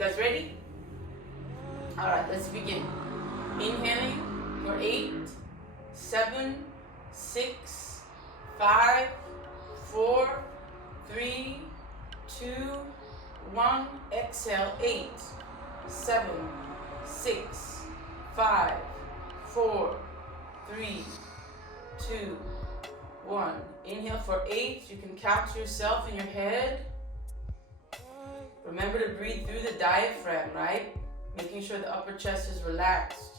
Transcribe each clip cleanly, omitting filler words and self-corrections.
guys ready? Alright, let's begin. Inhaling for 8, 7, 6, 5, 4, 3, 2, 1. Exhale, 8, 7, 6, 5, 4, 3, 2, 1. Inhale for 8. You can count yourself in your head. Remember to breathe through the diaphragm, right? Making sure the upper chest is relaxed.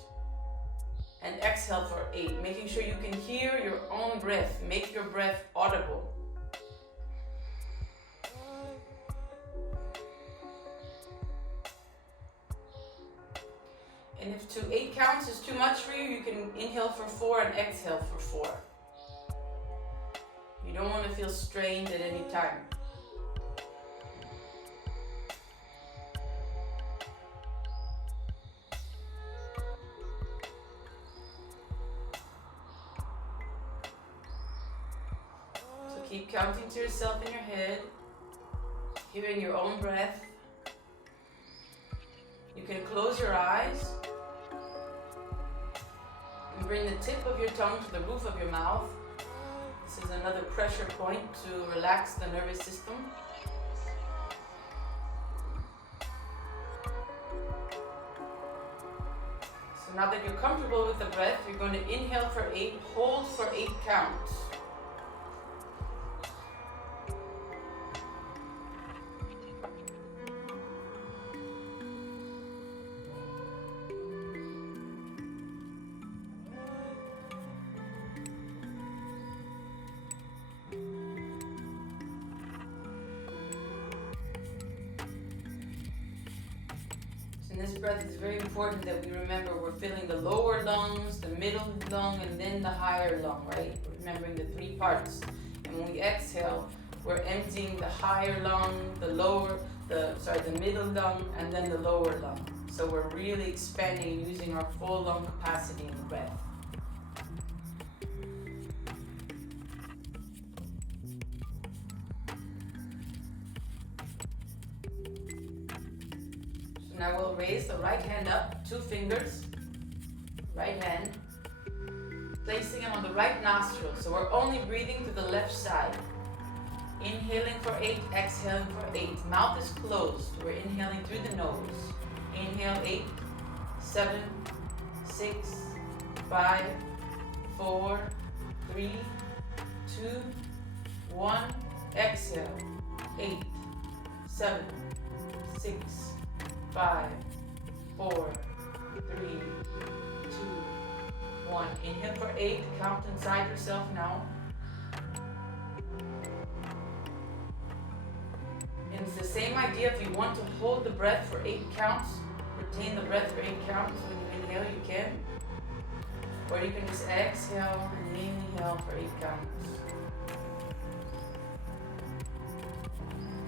And exhale for 8. Making sure you can hear your own breath. Make your breath audible. And if 8 counts is too much for you, you can inhale for 4 and exhale for 4. You don't want to feel strained at any time. So keep counting to yourself in your head, hearing your own breath. You can close your eyes and bring the tip of your tongue to the roof of your mouth. This is another pressure point to relax the nervous system. So now that you're comfortable with the breath, you're going to inhale for 8, hold for 8 counts. This breath is very important that we remember we're filling the lower lungs, the middle lung, and then the higher lung, right? Remembering the 3 parts. And when we exhale, we're emptying the higher lung, the middle lung, and then the lower lung. So we're really expanding and using our full lung capacity in the breath. Now we'll raise the right hand up, 2 fingers, right hand, placing it on the right nostril. So we're only breathing to the left side. Inhaling for 8, exhaling for 8. Mouth is closed. We're inhaling through the nose. Inhale 8, 7, 6, 5, 4, 3, 2, 1. Exhale 8, 7, 6, 5, 4, 3, 2, 1. Inhale for 8. Count inside yourself now. And it's the same idea. If you want to hold the breath for 8 counts, retain the breath for 8 counts. When you inhale, you can. Or you can just exhale and inhale for 8 counts.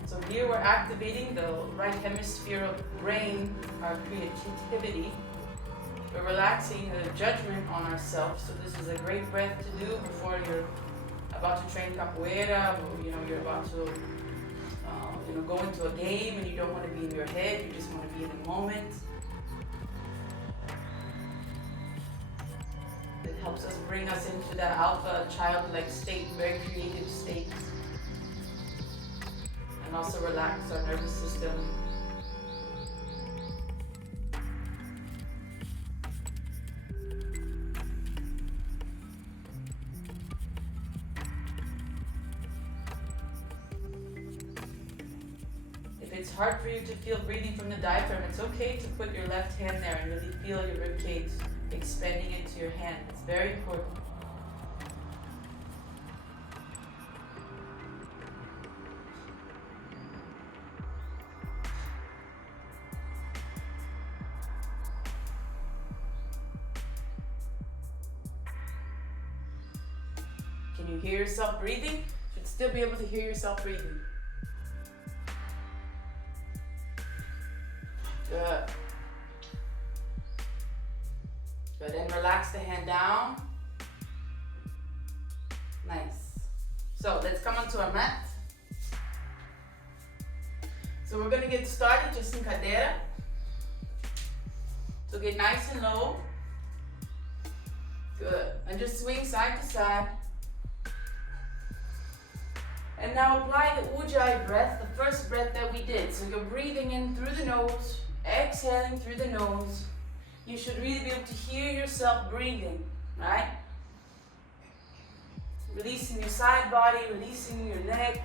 So here we're activating the right hemisphere of the brain, our creativity. We're relaxing the judgment on ourselves. So this is a great breath to do before you're about to train capoeira, or you're about to go into a game and you don't want to be in your head, you just want to be in the moment. It helps us bring us into that alpha childlike state, very creative state. And also relax our nervous system. If it's hard for you to feel breathing from the diaphragm, it's okay to put your left hand there and really feel your ribcage expanding into your hand. It's very important. Can you hear yourself breathing? You should still be able to hear yourself breathing. Good. Good, and relax the hand down. Nice. So let's come onto our mat. So we're gonna get started just in cadeira. So get nice and low. Good. And just swing side to side. And now apply the Ujjayi breath, the first breath that we did. So you're breathing in through the nose, exhaling through the nose. You should really be able to hear yourself breathing, right? Releasing your side body, releasing your neck.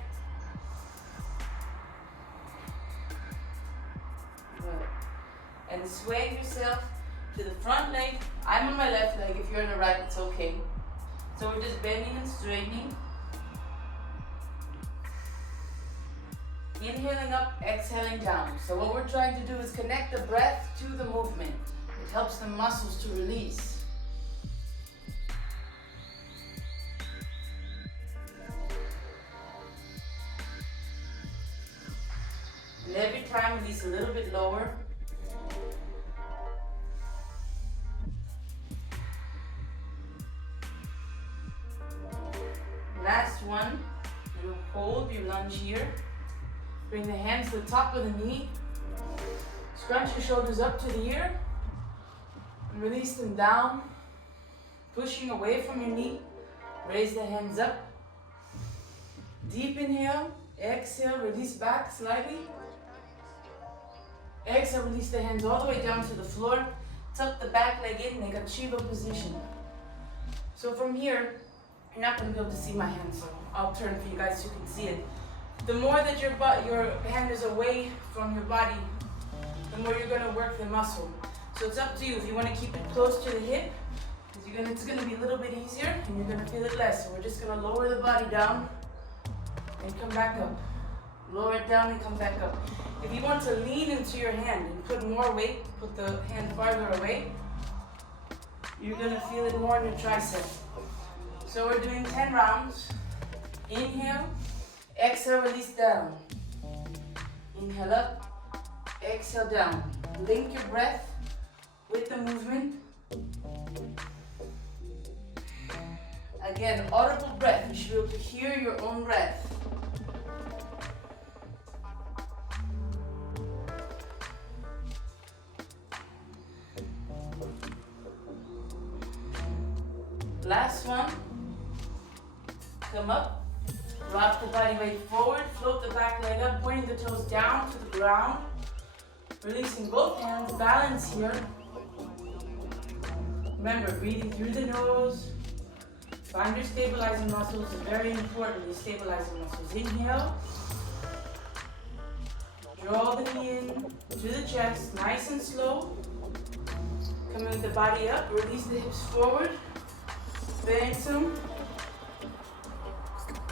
Good. And sway yourself to the front leg. I'm on my left leg. If you're on the right, it's okay. So we're just bending and straightening. Inhaling up, exhaling down. So what we're trying to do is connect the breath to the movement. It helps the muscles to release. And every time release a little bit lower. Last one. You hold, you lunge here. Bring the hands to the top of the knee. Scrunch your shoulders up to the ear. And release them down. Pushing away from your knee. Raise the hands up. Deep inhale. Exhale, release back slightly. Exhale, release the hands all the way down to the floor. Tuck the back leg in, make a Chiva position. So from here, you're not going to be able to see my hand, so I'll turn for you guys so you can see it. The more that your hand is away from your body, the more you're going to work the muscle. So it's up to you. If you want to keep it close to the hip, it's going to be a little bit easier and you're going to feel it less. So we're just going to lower the body down and come back up. Lower it down and come back up. If you want to lean into your hand and put more weight, put the hand farther away, you're going to feel it more in your tricep. So we're doing 10 rounds. Inhale. Exhale, release down. Inhale up, exhale down. Link your breath with the movement. Again, audible breath. You should be able to hear your own breath. Last one. Come up. Rock the body weight forward, float the back leg up, pointing the toes down to the ground. Releasing both hands, balance here. Remember, breathing through the nose. Find your stabilizing muscles, it's very important, your stabilizing muscles. Inhale. Draw the knee in to the chest, nice and slow. Coming the body up, release the hips forward. Bend some.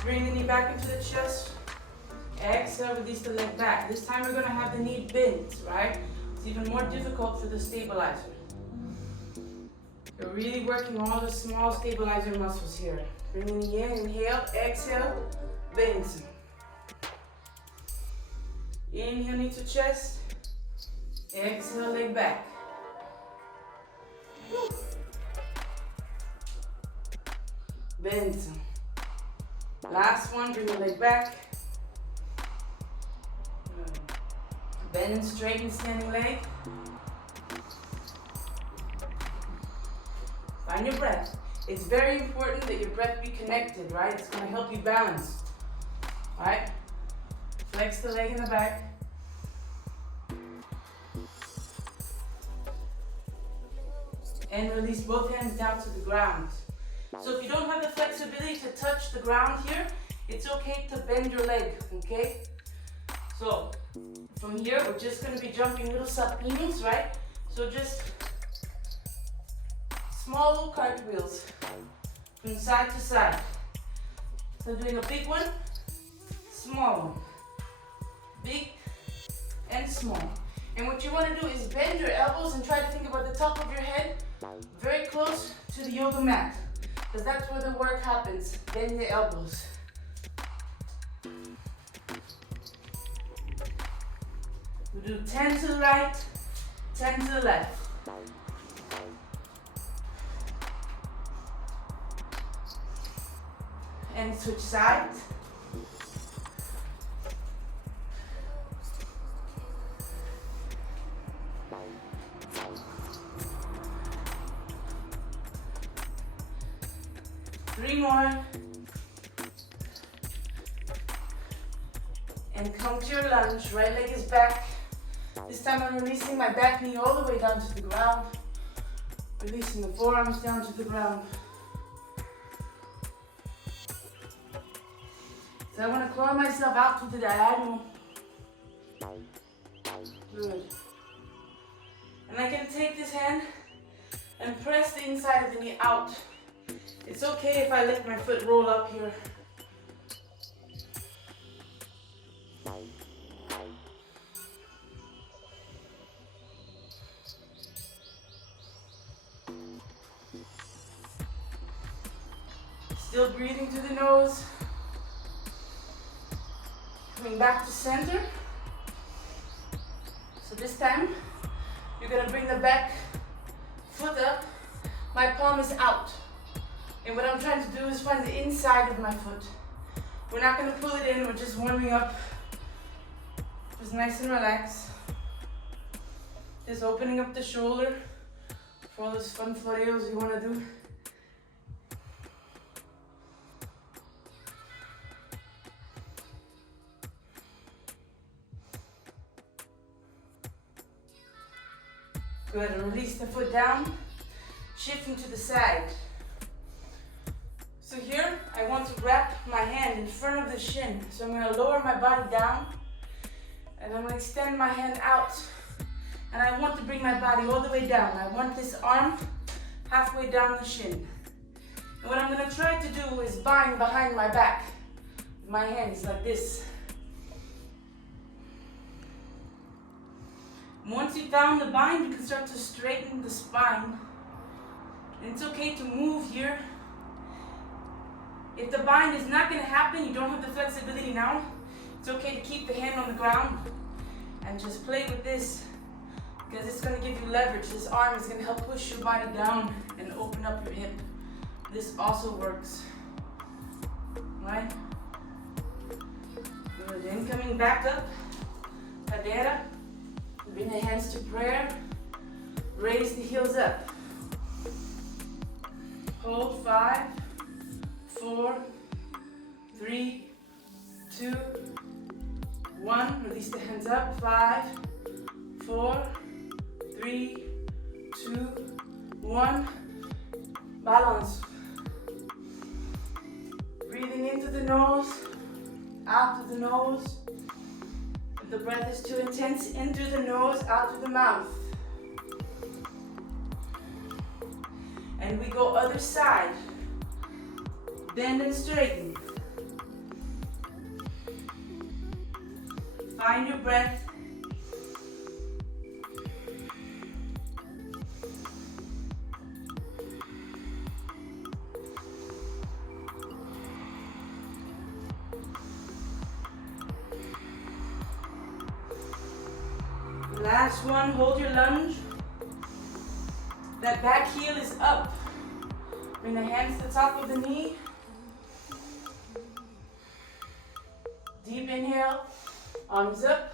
Bring the knee back into the chest. Exhale, release the leg back. This time we're going to have the knee bent, right? It's even more difficult for the stabilizer. You're really working all the small stabilizer muscles here. Bring the knee in, inhale, exhale, bend. Inhale, knee to chest. Exhale, leg back. Bend. Last one, bring the leg back. Bend and straighten standing leg. Find your breath. It's very important that your breath be connected, right? It's going to help you balance. All right? Flex the leg in the back. And release both hands down to the ground. So if you don't have the flexibility to touch the ground here, it's okay to bend your leg, okay? So from here, we're just going to be jumping little sapinos, right? So just small little cartwheels from side to side. So doing a big one, small one, big and small. And what you want to do is bend your elbows and try to think about the top of your head very close to the yoga mat. Because that's where the work happens. Bend the elbows. We do 10 to the right, 10 to the left. And switch sides. 3 more. And come to your lunge. Right leg is back. This time I'm releasing my back knee all the way down to the ground. Releasing the forearms down to the ground. So I want to claw myself out to the diagonal. Good. And I can take this hand and press the inside of the knee out. It's okay if I let my foot roll up here. Still breathing through the nose. Coming back to center. So this time, you're gonna bring the back foot up. My palm is out. And what I'm trying to do is find the inside of my foot. We're not gonna pull it in, we're just warming up. Just nice and relaxed. Just opening up the shoulder for all those fun floreos you wanna do. Good, and release the foot down, shifting to the side. So here, I want to wrap my hand in front of the shin. So I'm gonna lower my body down, and I'm gonna extend my hand out. And I want to bring my body all the way down. I want this arm halfway down the shin. And what I'm gonna try to do is bind behind my back. My hands like this. Once you found the bind, you can start to straighten the spine. And it's okay to move here. If the bind is not going to happen, you don't have the flexibility now, it's okay to keep the hand on the ground and just play with this, because it's going to give you leverage. This arm is going to help push your body down and open up your hip. This also works. Right? Good. Then coming back up, cadeira. Bring the hands to prayer. Raise the heels up. Hold 5, 4, 3, 2, 1. Release the hands up. 5, 4, 3, 2, 1. Balance. Breathing into the nose, out through the nose. If the breath is too intense, in through the nose, out through the mouth. And we go other side. Bend and straighten. Find your breath. Last one, hold your lunge. That back heel is up. Bring the hands to the top of the knee. Deep inhale, arms up.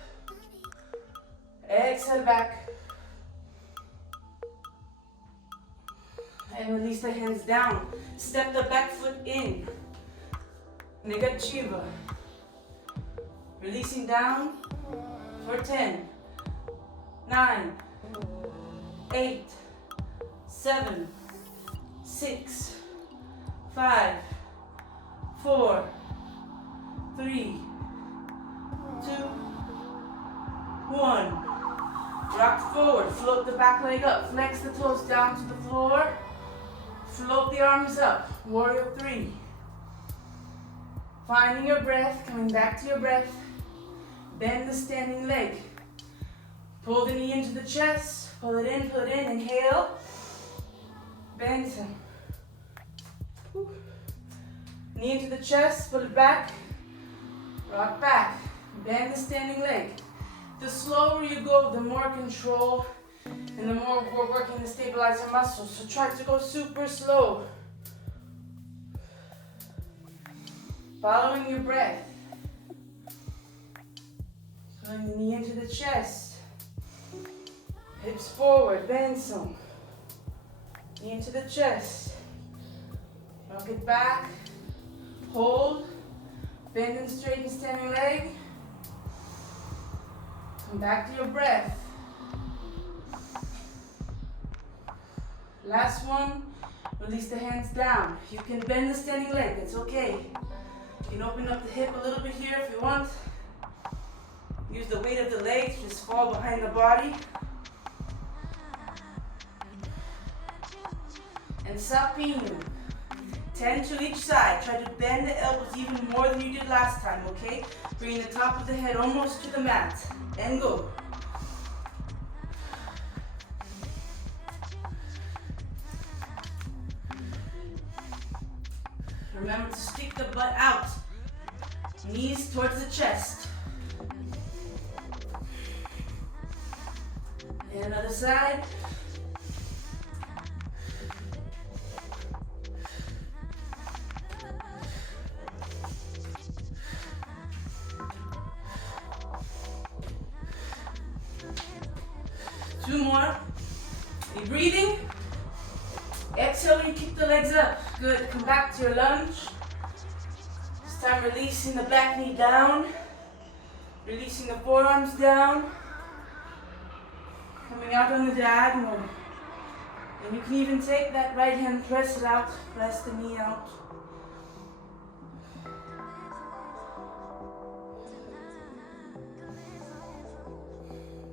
Exhale back. And release the hands down. Step the back foot in. Negativa. Releasing down for 10. 9, 8, 7, 6, 5, 4, 3, 2, 1. Rock forward, float the back leg up, flex the toes down to the floor, float the arms up, warrior 3. Finding your breath, coming back to your breath, bend the standing leg. Pull the knee into the chest, pull it in, inhale, bend some. Knee into the chest, pull it back, rock back, bend the standing leg. The slower you go, the more control and the more we're working to stabilize your muscles. So try to go super slow. Following your breath. Pulling the knee into the chest. Hips forward, bend some. Knee into the chest. Rock Tuck it back, hold, bend and straighten standing leg. Come back to your breath. Last one, release the hands down. You can bend the standing leg, it's okay. You can open up the hip a little bit here if you want. Use the weight of the legs, just fall behind the body. And sapinho. 10 to each side. Try to bend the elbows even more than you did last time, okay? Bring the top of the head almost to the mat. And go. Remember to stick the butt out. Knees towards the chest. And another side. Two more. Keep breathing. Exhale when you kick the legs up. Good. Come back to your lunge. This time releasing the back knee down. Releasing the forearms down. Coming out on the diagonal. And you can even take that right hand, press it out, press the knee out.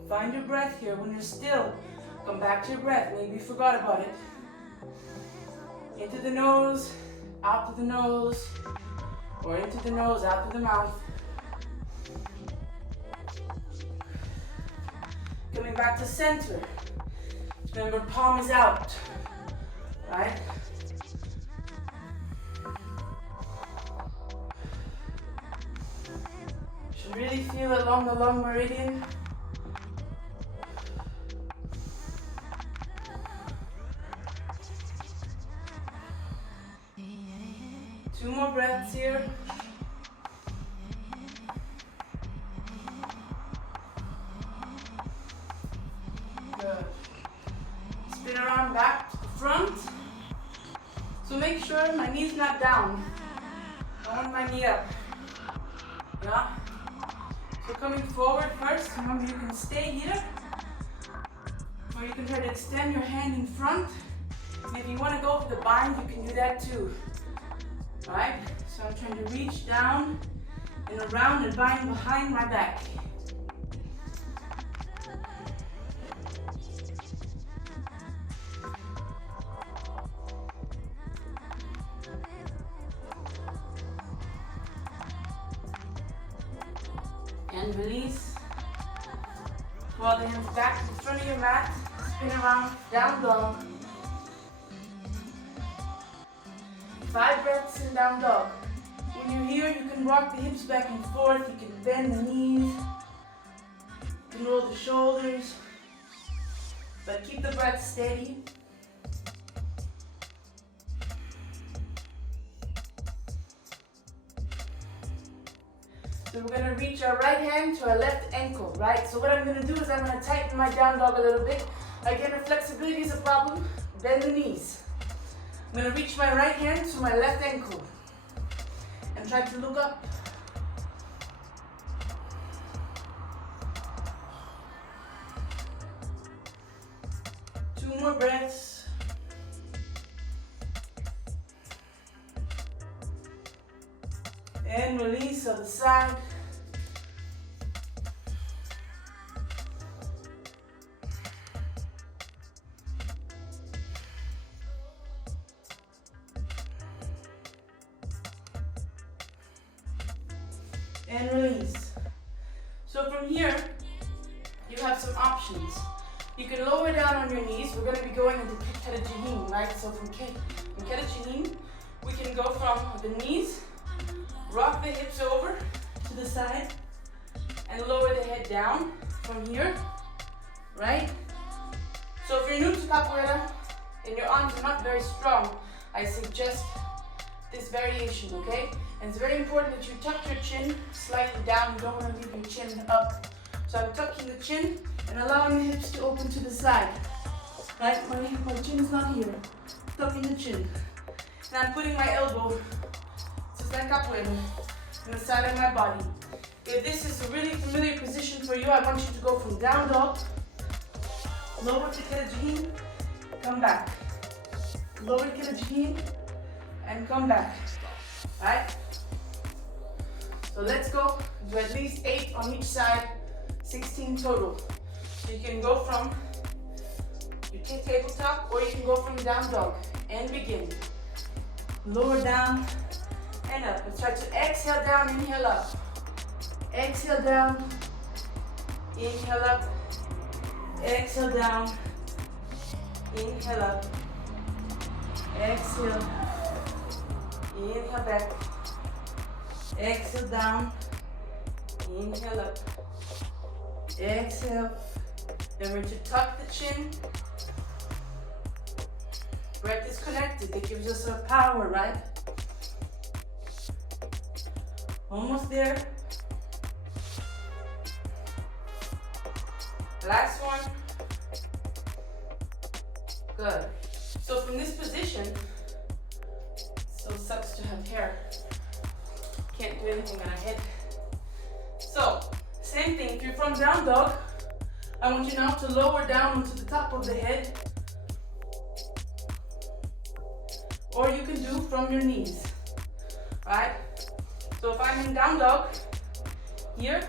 Find your breath here. When you're still, come back to your breath. Maybe you forgot about it. Into the nose, out to the nose, or into the nose, out to the mouth. Coming back to center. Remember, palm is out, right? Should really feel along the long meridian. Two more breaths here. Good. Spin around back to the front. So make sure my knee's not down. I want my knee up. Yeah? So coming forward first, remember you can stay here. Or you can try to extend your hand in front. And if you want to go for the bind, you can do that too. Right? So I'm trying to reach down and around and bind behind my back. And release. Draw the hands back to the front of your mat. Spin around, down dog. 5 breaths in down dog. When you're here, you can rock the hips back and forth. You can bend the knees. You can roll the shoulders. But keep the breath steady. So we're going to reach our right hand to our left ankle, right? So what I'm going to do is I'm going to tighten my down dog a little bit. Again, if flexibility is a problem, bend the knees. I'm going to reach my right hand to my left ankle and try to look up. Two more breaths. And release other side. And release. So from here, you have some options. You can lower down on your knees. We're going to be going into Cayo, right? So from Cayo, we can go from the knees, rock the hips over to the side, and lower the head down from here, right? So if you're new to Capoeira and your arms are not very strong, I suggest this variation, okay? And it's very important that you tuck your chin slightly down. You don't want to leave your chin up. So I'm tucking the chin and allowing the hips to open to the side. Right? My chin is not here. Tucking the chin. and I'm putting my elbow, just like capoeira, on the side of my body. If this is a really familiar position for you, I want you to go from down dog, lower secada Fusion, come back. Lower secada Fusion, and come back. Right? So let's go. Do at least 8 on each side, 16 total. So you can go from your tabletop or you can go from down dog and begin. Lower down and up. Let's try to exhale down, inhale up. Exhale down, inhale up. Exhale down, inhale up. Exhale, inhale back. Exhale down, inhale up. Exhale. Remember to tuck the chin. Breath is connected. It gives us our power, right? Almost there. Last one. Good. So from this position, so sucks to have hair. Can't do anything on our head. So, same thing. If you're from down dog, I want you now to lower down to the top of the head. Or you can do from your knees. Right? So if I'm in down dog, here,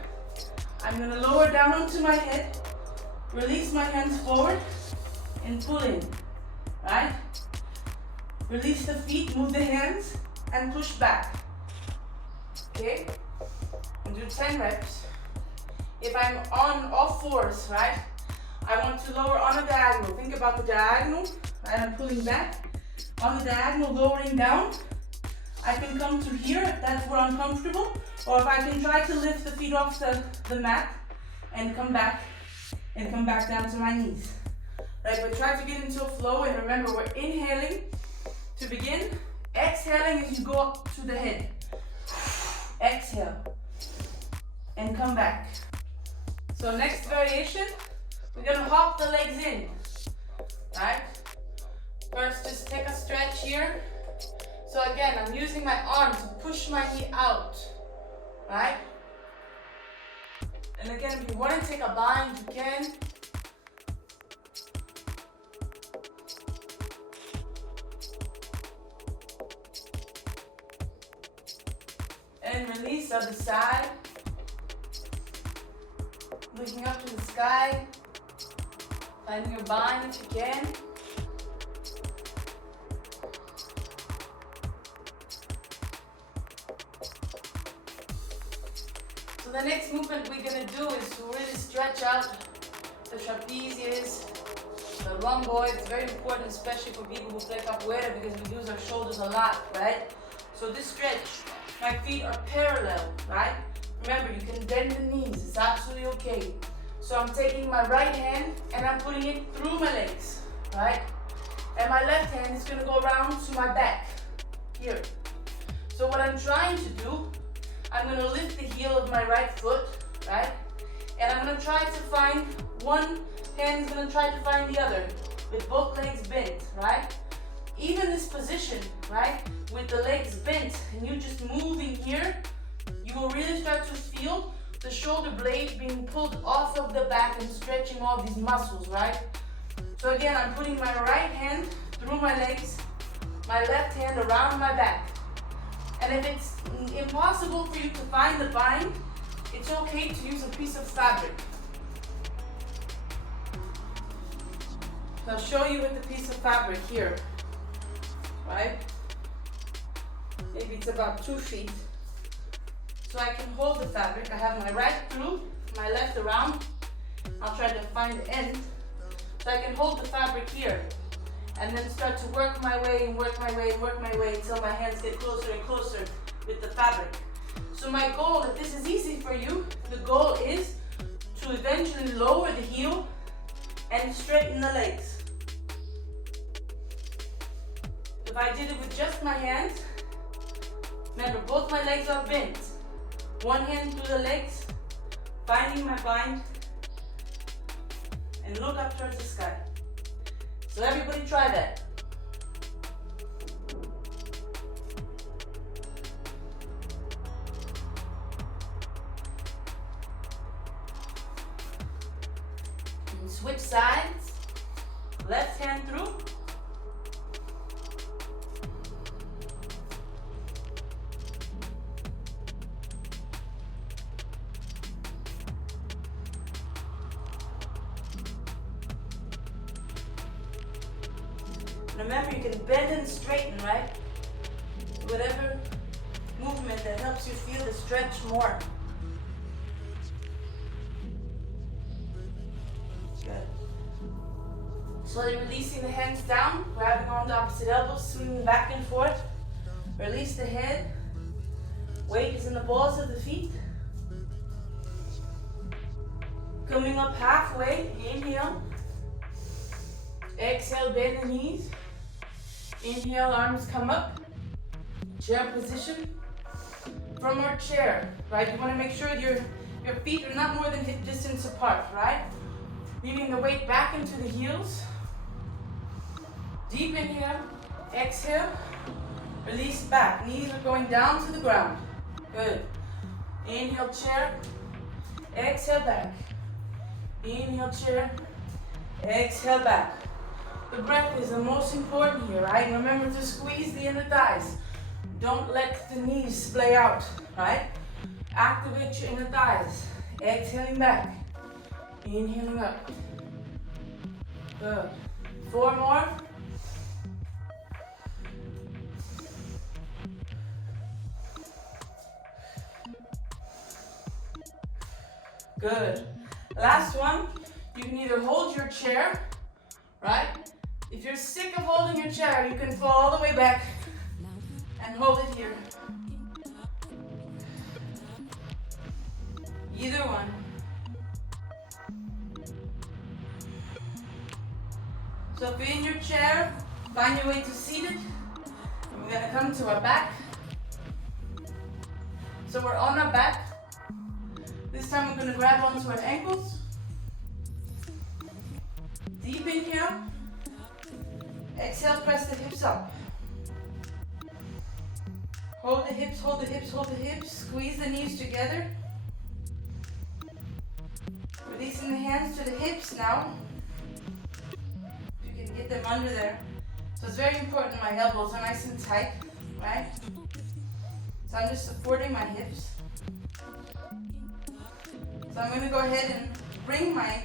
I'm going to lower down onto my head, release my hands forward, and pull in. Right? Release the feet, move the hands, and push back. Okay? And do 10 reps. If I'm on all fours, right? I want to lower on a diagonal. Think about the diagonal, right? I'm pulling back. On the diagonal, lowering down. I can come to here if that's where I'm comfortable. Or if I can try to lift the feet off the mat and come back down to my knees. Right, but try to get into a flow, and remember we're inhaling to begin, exhaling as you go up to the head. Exhale and come back. So next variation, we're gonna hop the legs in, right? First, just take a stretch here. So again, I'm using my arm to push my knee out, right? And again, if you want to take a bind, you can. And release other side. Looking up to the sky. Finding your bind if you can. So the next movement we're going to do is to really stretch out the trapezius, the rhomboid. It's very important, especially for people who play capoeira, because we use our shoulders a lot, right? So this stretch, my feet are parallel, right? Remember, you can bend the knees, it's absolutely okay. So I'm taking my right hand and I'm putting it through my legs, right? And my left hand is gonna go around to my back, here. So what I'm trying to do, I'm gonna lift the heel of my right foot, right? And I'm gonna try to find, one hand is gonna try to find the other, with both legs bent, right? Even this position, right? With the legs bent and you just moving here, you will really start to feel the shoulder blade being pulled off of the back and stretching all these muscles, right? So again, I'm putting my right hand through my legs, my left hand around my back. And if it's impossible for you to find the bind, it's okay to use a piece of fabric. So I'll show you with the piece of fabric here, right? Maybe it's about 2 feet. So I can hold the fabric. I have my right through, my left around. I'll try to find the end. So I can hold the fabric here and then start to work my way and work my way and work my way until my hands get closer and closer with the fabric. So my goal, if this is easy for you, the goal is to eventually lower the heel and straighten the legs. If I did it with just my hands, remember both my legs are bent. One hand through the legs, finding my bind, and look up towards the sky. So everybody try that. Switch sides. Left hand through. Remember, you can bend and straighten, right? Whatever movement that helps you feel the stretch more. Good. Slowly releasing the hands down, grabbing on the opposite elbows, swinging back and forth. Release the head. Weight is in the balls of the feet. Coming up halfway, inhale. Exhale, bend the knees. Inhale, arms come up. Chair position. From our chair, right? You want to make sure your feet are not more than hip distance apart, right? Leaning the weight back into the heels. Deep inhale, exhale, release back. Knees are going down to the ground. Good. Inhale, chair. Exhale, back. Inhale, chair. Exhale, back. The breath is the most important here, right? Remember to squeeze the inner thighs. Don't let the knees splay out, right? Activate your inner thighs. Exhaling back. Inhaling up. Good. 4 more. Good. Last one. You can either hold your chair, right? If you're sick of holding your chair, you can fall all the way back and hold it here. Either one. So if you're in your chair, find your way to seated. And we're gonna come to our back. So we're on our back. This time we're gonna grab onto our ankles. Deep inhale. Exhale, press the hips up. Hold the hips, hold the hips, hold the hips. Squeeze the knees together. Releasing the hands to the hips now. You can get them under there. So it's very important my elbows are nice and tight, right? So I'm just supporting my hips. So I'm going to go ahead and bring my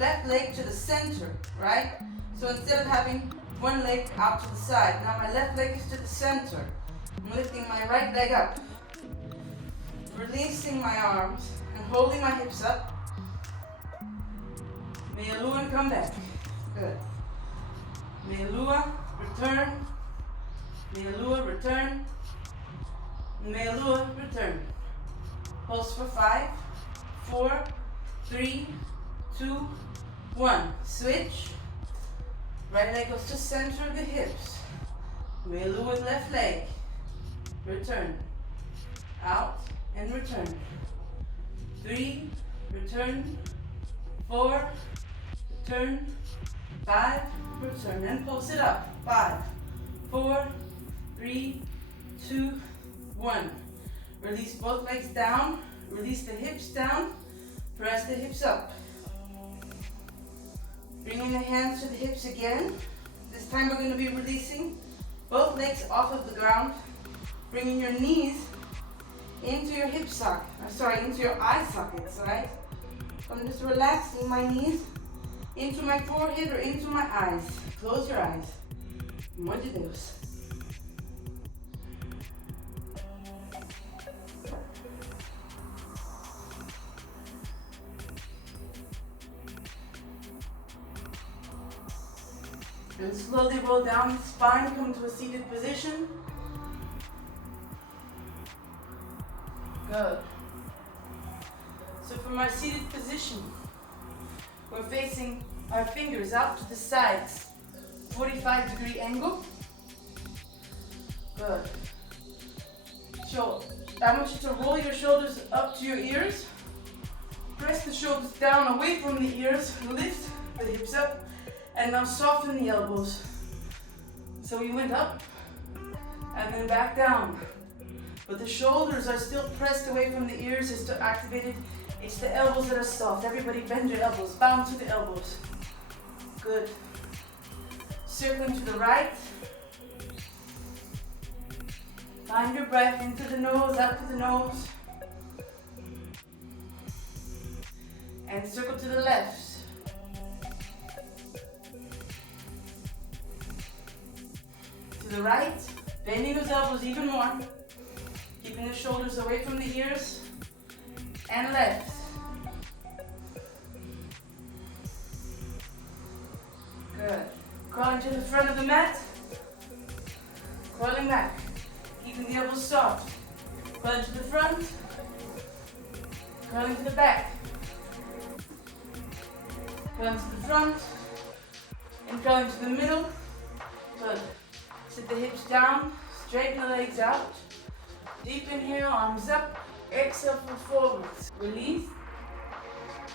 left leg to the center, right? So instead of having one leg out to the side, now my left leg is to the center. I'm lifting my right leg up, releasing my arms and holding my hips up. Me'alua and come back. Good. Me'alua, return. Me'alua, return. Me'alua, return. Pulse for 5, 4, 3, 2, 1. Switch. Right leg goes to center of the hips. Me'alua with left leg. Return. Out and return. 3, return. 4, return. 5, return. And pulse it up. 5, 4, 3, 2, 1. Release both legs down. Release the hips down. Press the hips up. Bringing the hands to the hips again. This time we're going to be releasing both legs off of the ground. Bringing your knees into your hip socket. Into your eye sockets, right? So I'm just relaxing my knees into my forehead or into my eyes. Close your eyes. Muchos dedos. And slowly roll down the spine, come to a seated position. Good. So from our seated position, we're facing our fingers out to the sides, 45-degree angle. Good. So I want you to roll your shoulders up to your ears. Press the shoulders down away from the ears. Lift the hips up. And now soften the elbows. So we went up and then back down. But the shoulders are still pressed away from the ears, is still activated It's the elbows that are soft. Everybody bend your elbows. Bounce to the elbows. Good. Circling to the right. Find your breath into the nose, out to the nose. And circle to the left. To the right. Bending those elbows even more. Keeping the shoulders away from the ears. And left. Good. Crawling to the front of the mat. Crawling back. Keeping the elbows soft. Crawling to the front. Crawling to the back. Crawling to the front. And crawling to the middle. Good. Sit the hips down. Straighten the legs out. Deep inhale, arms up. Exhale, foot forwards. Release.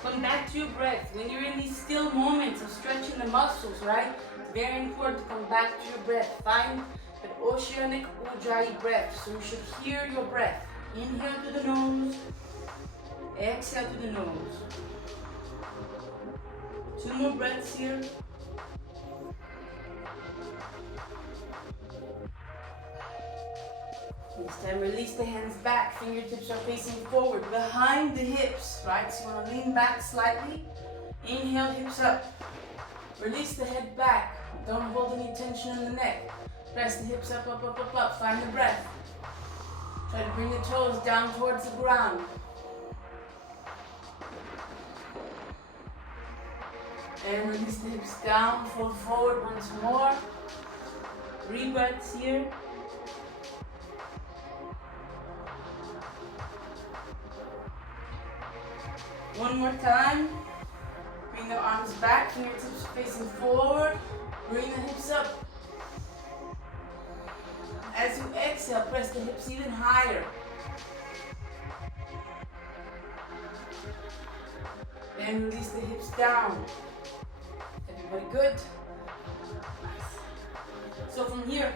Come back to your breath. When you're in these still moments of stretching the muscles, right? It's very important to come back to your breath. Find an oceanic ujjayi breath. So you should hear your breath. Inhale to the nose. Exhale to the nose. 2 more breaths here. This time release the hands back, fingertips are facing forward, behind the hips, right? So you want to lean back slightly. Inhale, hips up. Release the head back. Don't hold any tension in the neck. Press the hips up, up, up, up, up. Find the breath. Try to bring the toes down towards the ground. And release the hips down, fold forward once more. 3 breaths here. One more time. Bring the arms back, fingertips facing forward. Bring the hips up. As you exhale, press the hips even higher. Then release the hips down. Everybody good? So from here,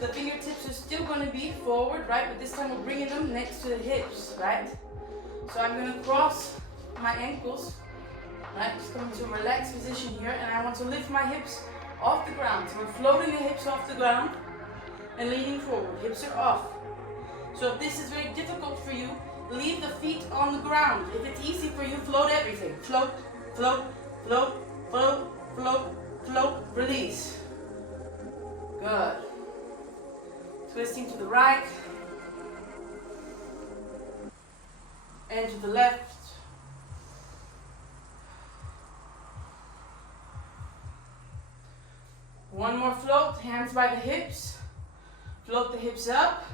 the fingertips are still going to be forward, right? But this time we're bringing them next to the hips, right? So I'm going to cross my ankles, right? Just come to a relaxed position here, and I want to lift my hips off the ground. So we're floating the hips off the ground and leaning forward. Hips are off. So if this is very difficult for you, leave the feet on the ground. If it's easy for you, float everything. Float, float, float, float, float, float, release. Good. Twisting to the right and to the left. One more float, hands by the hips. Float the hips up.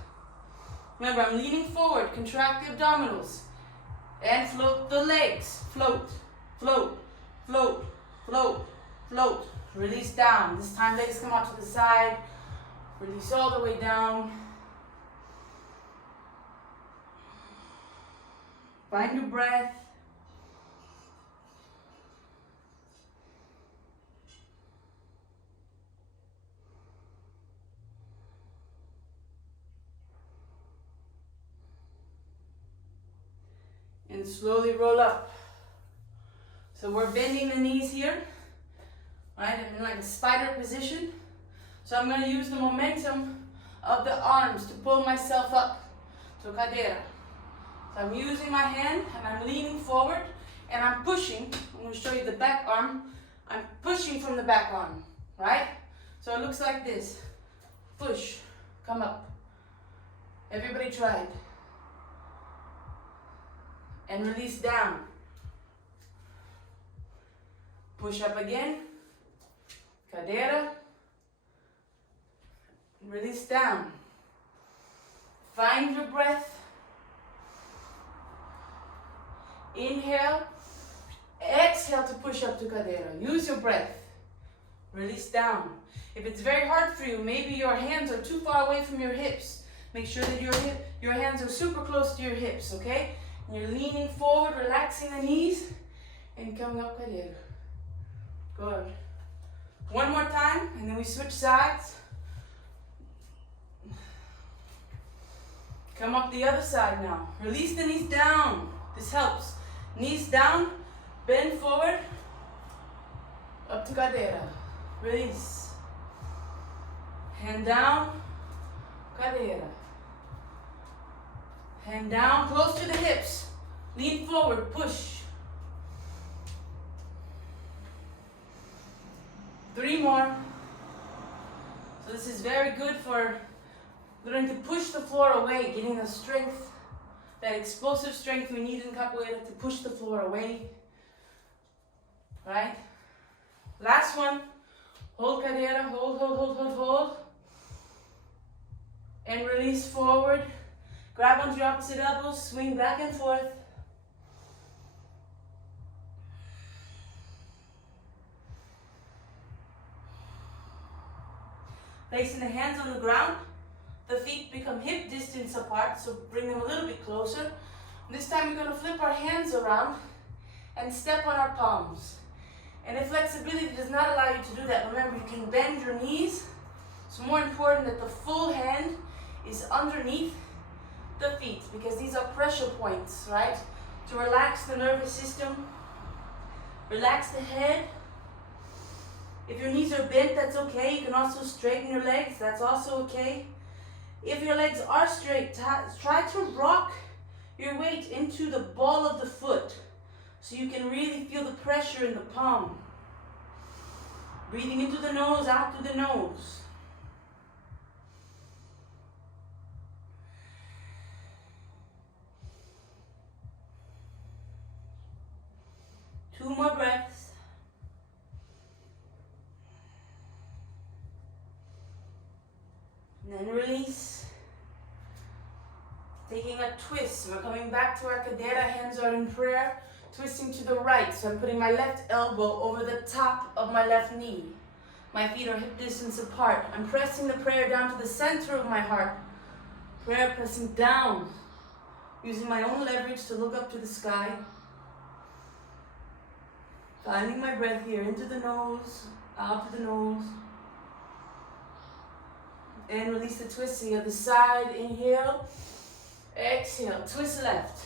Remember, I'm leaning forward, contract the abdominals. And float the legs. Float, float, float, float, float. Release down. This time legs come out to the side. Release all the way down. Find your breath. And slowly roll up. So we're bending the knees here, right? I'm in like a spider position. So I'm going to use the momentum of the arms to pull myself up to cadeira. So I'm using my hand and I'm leaning forward and I'm pushing. I'm going to show you the back arm. I'm pushing from the back arm, right? So it looks like this. Push, come up. Everybody try it. And release down. Push up again. Cadeira. Release down. Find your breath. Inhale. Exhale to push up to cadeira. Use your breath. Release down. If it's very hard for you, maybe your hands are too far away from your hips. Make sure that your hands are super close to your hips, okay? And you're leaning forward, relaxing the knees, and coming up cadeira. Good. One more time, and then we switch sides. Come up the other side now. Release the knees down. This helps. Knees down, bend forward, up to cadeira. Release. Hand down, cadeira. Hand down, close to the hips. Lean forward, push. 3 more. So this is very good for learning to push the floor away, getting the strength, that explosive strength we need in capoeira to push the floor away. Right? Last one. Hold cadeira, hold, hold, hold, hold, hold. And release forward. Grab onto your opposite elbow, swing back and forth. Placing the hands on the ground, the feet become hip distance apart, so bring them a little bit closer. This time we're going to flip our hands around and step on our palms. And if flexibility does not allow you to do that, remember you can bend your knees. It's more important that the full hand is underneath the feet, because these are pressure points, right? To relax the nervous system, relax the head. If your knees are bent, that's okay. You can also straighten your legs, that's also okay. If your legs are straight, try to rock your weight into the ball of the foot so you can really feel the pressure in the palm. Breathing into the nose, out through the nose. Two more breaths. And then release. Taking a twist. We're coming back to our cadeira. Hands are in prayer. Twisting to the right. So I'm putting my left elbow over the top of my left knee. My feet are hip distance apart. I'm pressing the prayer down to the center of my heart. Prayer pressing down. Using my own leverage to look up to the sky. Finding my breath here. Into the nose. Out to the nose. And release the twist to the other side. Inhale. Exhale. Twist left.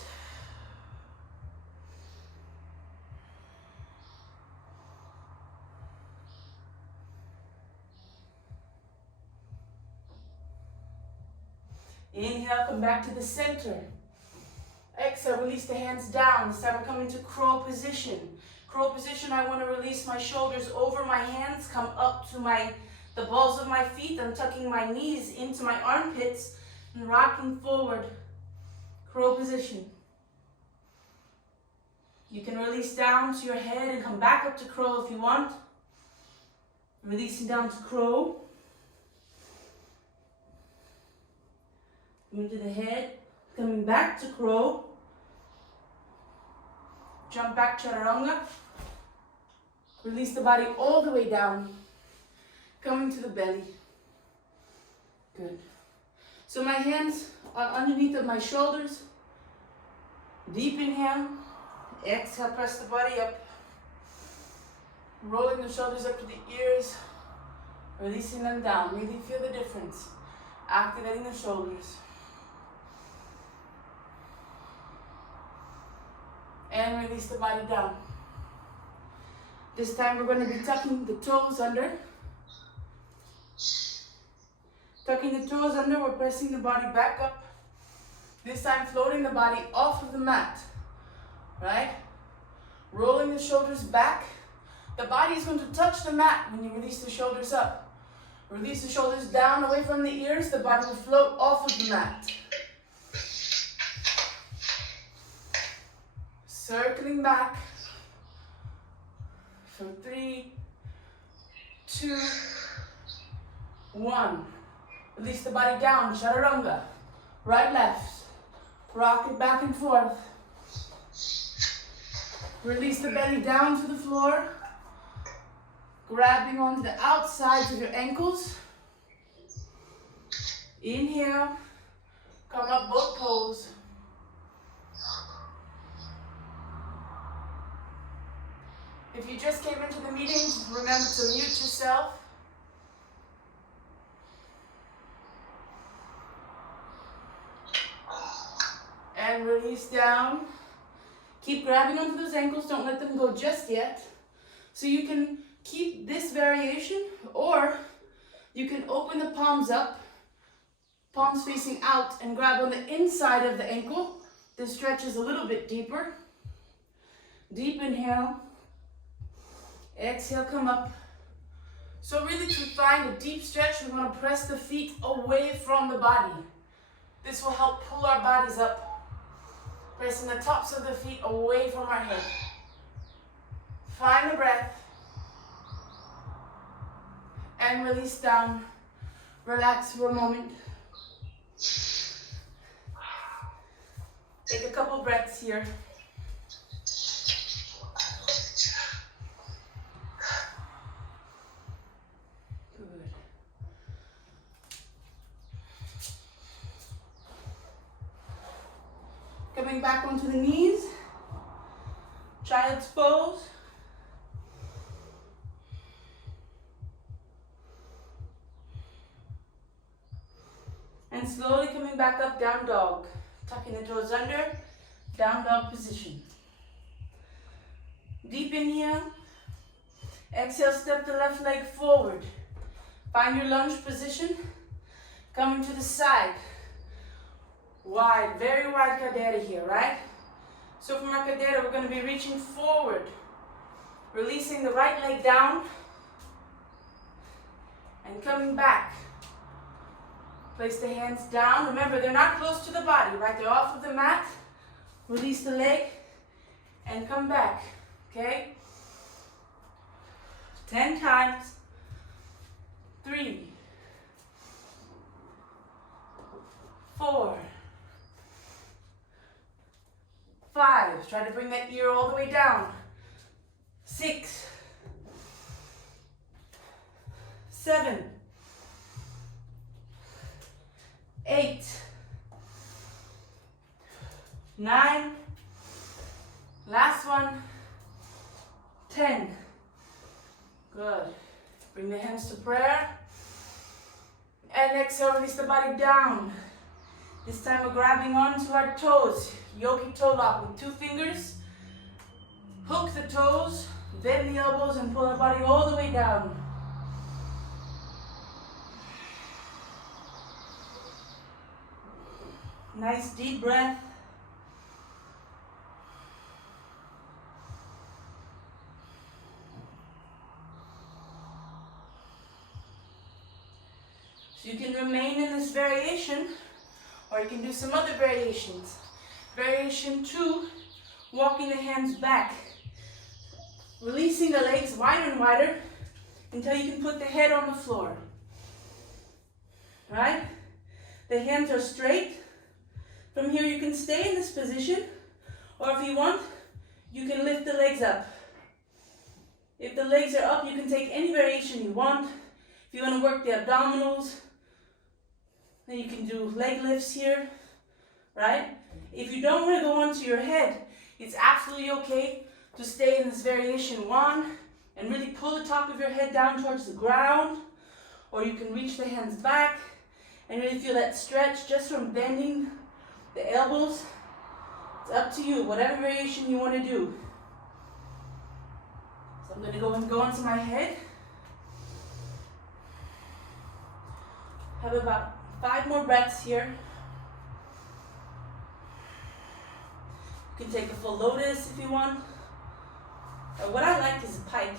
Inhale, come back to the center. Exhale, release the hands down. This time we're coming to crow position. Crow position, I want to release my shoulders over my hands, come up to the balls of my feet. I'm tucking my knees into my armpits and rocking forward. Crow position. You can release down to your head and come back up to crow if you want. Releasing down to crow. Into the head, coming back to crow. Jump back, chaturanga. Release the body all the way down. Coming to the belly. Good. So my hands are underneath of my shoulders. Deep inhale. Exhale, press the body up. Rolling the shoulders up to the ears. Releasing them down. Really feel the difference. Activating the shoulders. And release the body down. This time we're going to be tucking the toes under. Tucking the toes under, we're pressing the body back up. This time floating the body off of the mat. Right? Rolling the shoulders back. The body is going to touch the mat when you release the shoulders up. Release the shoulders down away from the ears, the body will float off of the mat. Circling back for 3, 2, 1. Release the body down, chaturanga. Right, left. Rock it back and forth. Release the belly down to the floor. Grabbing onto the outsides of your ankles. Inhale. Come up, boat pose. If you just came into the meeting, remember to mute yourself. And release down. Keep grabbing onto those ankles, don't let them go just yet. So you can keep this variation, or you can open the palms up, palms facing out, and grab on the inside of the ankle. This stretch is a little bit deeper. Deep inhale. Exhale, come up. So really to find a deep stretch, we want to press the feet away from the body. This will help pull our bodies up. Pressing the tops of the feet away from our head. Find the breath. And release down. Relax for a moment. Take a couple breaths here. Good. Coming back onto the knees. Child's pose. And slowly coming back up, down dog. Tucking the toes under, down dog position. Deep inhale. Exhale, step the left leg forward. Find your lunge position. Coming to the side. Wide, very wide cadeira here, right? So from our cadeira, we're going to be reaching forward. Releasing the right leg down. And coming back. Place the hands down. Remember, they're not close to the body, right? They're off of the mat. Release the leg and come back, okay? 10 times. 3, 4, 5. Try to bring that ear all the way down. 6, 7, 8, 9, last one, 10. Good. Bring the hands to prayer. And exhale, release the body down. This time we're grabbing onto our toes. Yogi toe lock with 2 fingers. Hook the toes, bend the elbows, and pull our body all the way down. Nice deep breath. So you can remain in this variation, or you can do some other variations. Variation 2, walking the hands back. Releasing the legs wider and wider until you can put the head on the floor. Right? The hands are straight. From here you can stay in this position, or if you want, you can lift the legs up. If the legs are up, you can take any variation you want. If you want to work the abdominals, then you can do leg lifts here, right? If you don't want to go onto your head, it's absolutely okay to stay in this variation 1 and really pull the top of your head down towards the ground, or you can reach the hands back and really feel that stretch just from bending the elbows. It's up to you, whatever variation you want to do. So I'm going to go onto my head. Have about 5 more breaths here. You can take a full lotus if you want. What I like is a pike.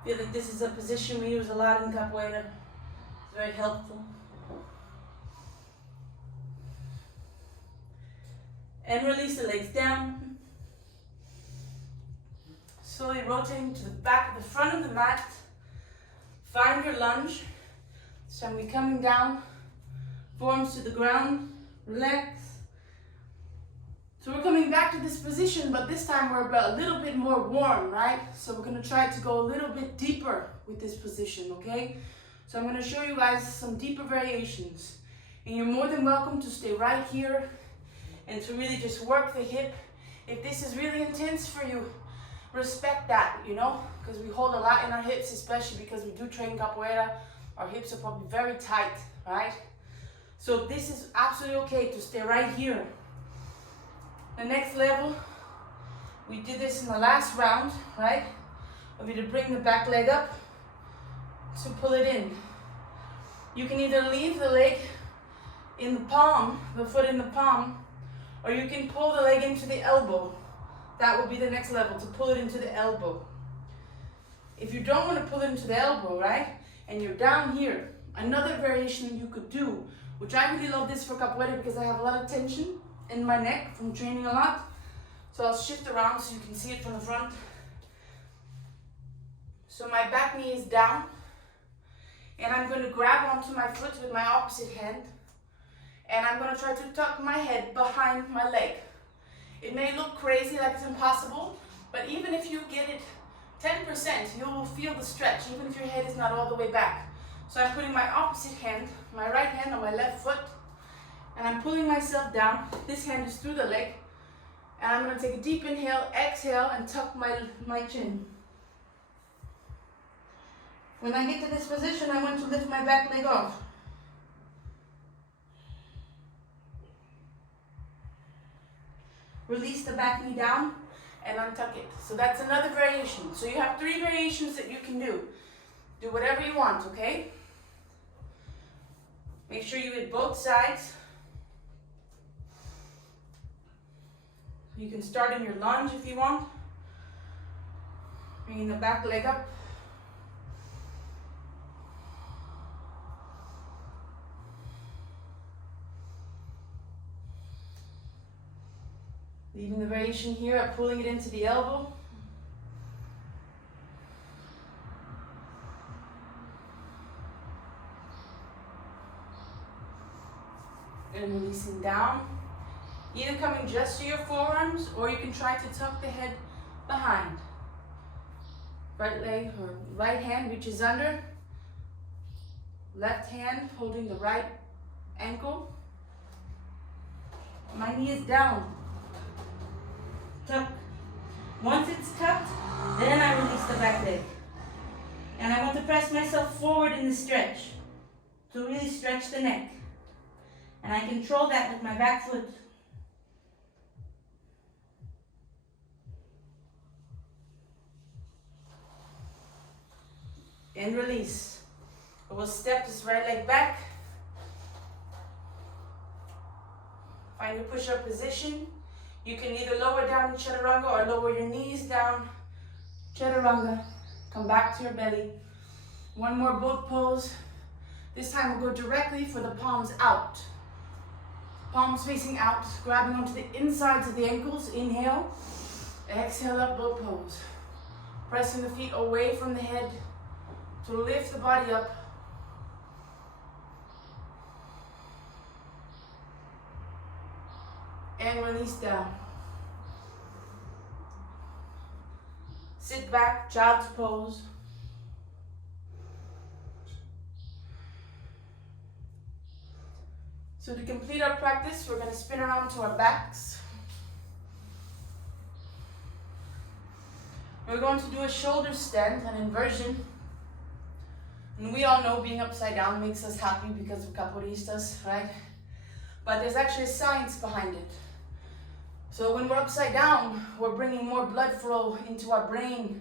I feel like this is a position we use a lot in capoeira. It's very helpful. And release the legs down. Slowly rotating to the back of the front of the mat. Find your lunge. So I'm going to be coming down, forearms to the ground, relax. So we're coming back to this position, but this time we're a little bit more warm, right? So we're going to try to go a little bit deeper with this position, okay? So I'm going to show you guys some deeper variations. And you're more than welcome to stay right here and to really just work the hip. If this is really intense for you, respect that, you know? Because we hold a lot in our hips, especially because we do train capoeira. Our hips are probably very tight, right? So this is absolutely okay to stay right here. The next level, we did this in the last round, right? Of you to bring the back leg up to pull it in. You can either leave the leg in the palm, the foot in the palm, or you can pull the leg into the elbow. That would be the next level, to pull it into the elbow. If you don't want to pull it into the elbow, right, and you're down here, another variation you could do, which I really love this for capoeira because I have a lot of tension in my neck from training a lot. So I'll shift around so you can see it from the front. So my back knee is down, and I'm going to grab onto my foot with my opposite hand, and I'm going to try to tuck my head behind my leg. It may look crazy, like it's impossible, but even if you get it 10%, you will feel the stretch, even if your head is not all the way back. So I'm putting my opposite hand, my right hand on my left foot, and I'm pulling myself down. This hand is through the leg, and I'm going to take a deep inhale, exhale, and tuck my chin. When I get to this position, I want to lift my back leg off. Release the back knee down and untuck it. So that's another variation. So you have 3 variations that you can do. Do whatever you want, okay? Make sure you hit both sides. You can start in your lunge if you want. Bringing the back leg up. Leaving the variation here of pulling it into the elbow. And releasing down. Either coming just to your forearms, or you can try to tuck the head behind. Right leg or right hand reaches under. Left hand holding the right ankle. My knee is down. Tuck. Once it's tucked, then I release the back leg. And I want to press myself forward in the stretch to really stretch the neck. And I control that with my back foot. And release. I will step this right leg back. Find your push-up position. You can either lower down in chaturanga or lower your knees down. Chaturanga. Come back to your belly. One more boat pose. This time we'll go directly for the palms out. Palms facing out, grabbing onto the insides of the ankles. Inhale. Exhale up, boat pose. Pressing the feet away from the head to lift the body up. And release down. Sit back, child's pose. So to complete our practice, we're going to spin around to our backs. We're going to do a shoulder stand, an inversion. And we all know being upside down makes us happy because of capoeiristas, right? But there's actually science behind it. So when we're upside down, we're bringing more blood flow into our brain,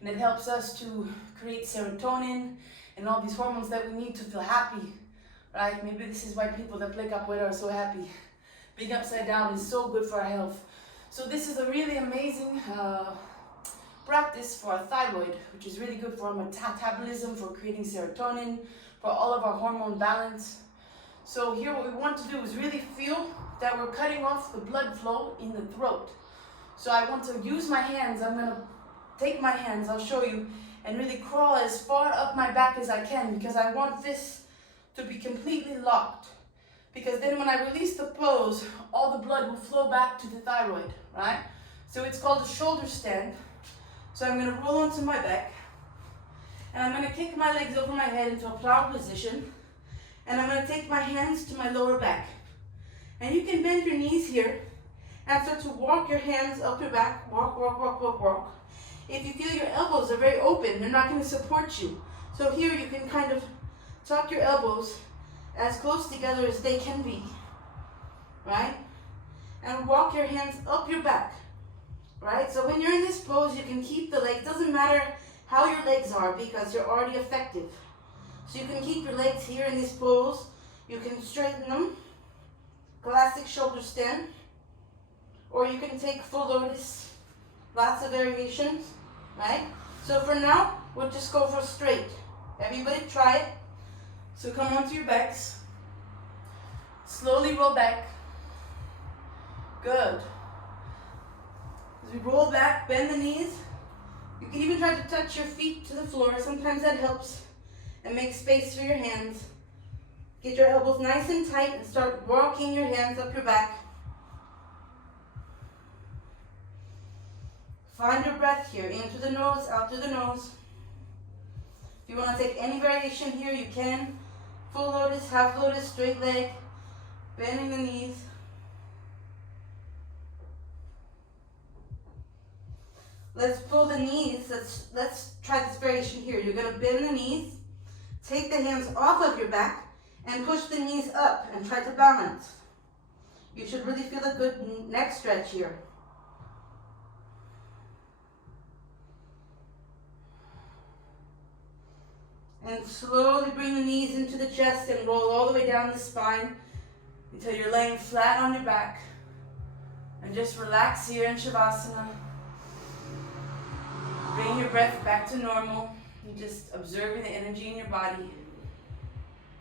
and it helps us to create serotonin and all these hormones that we need to feel happy, right? Maybe this is why people that play capoeira are so happy. Being upside down is so good for our health. So this is a really amazing practice for our thyroid, which is really good for our metabolism, for creating serotonin, for all of our hormone balance. So here what we want to do is really feel that we're cutting off the blood flow in the throat. So I want to use my hands. I'm going to take my hands, I'll show you, and really crawl as far up my back as I can, because I want this to be completely locked. Because then when I release the pose, all the blood will flow back to the thyroid, right? So it's called a shoulder stand. So I'm going to roll onto my back, and I'm going to kick my legs over my head into a plow position, and I'm going to take my hands to my lower back. And you can bend your knees here and start to walk your hands up your back. Walk, walk, walk, walk, walk. If you feel your elbows are very open, they're not going to support you. So here you can kind of tuck your elbows as close together as they can be, right? And walk your hands up your back, right? So when you're in this pose, you can keep the legs, doesn't matter how your legs are because you're already effective. So you can keep your legs here in this pose. You can straighten them, classic shoulder stand, or you can take full lotus, lots of variations, right? So for now, we'll just go for straight. Everybody try it. So come onto your backs. Slowly roll back. Good. As we roll back, bend the knees. You can even try to touch your feet to the floor. Sometimes that helps. And make space for your hands. Get your elbows nice and tight and start walking your hands up your back. Find your breath here. In through the nose, out through the nose. If you want to take any variation here, you can. Full lotus, half lotus, straight leg, bending the knees. Let's pull the knees. Let's try this variation here. You're going to bend the knees, take the hands off of your back, and push the knees up and try to balance. You should really feel a good neck stretch here. And slowly bring the knees into the chest and roll all the way down the spine until you're laying flat on your back. And just relax here in Shavasana. Bring your breath back to normal. You're just observing the energy in your body.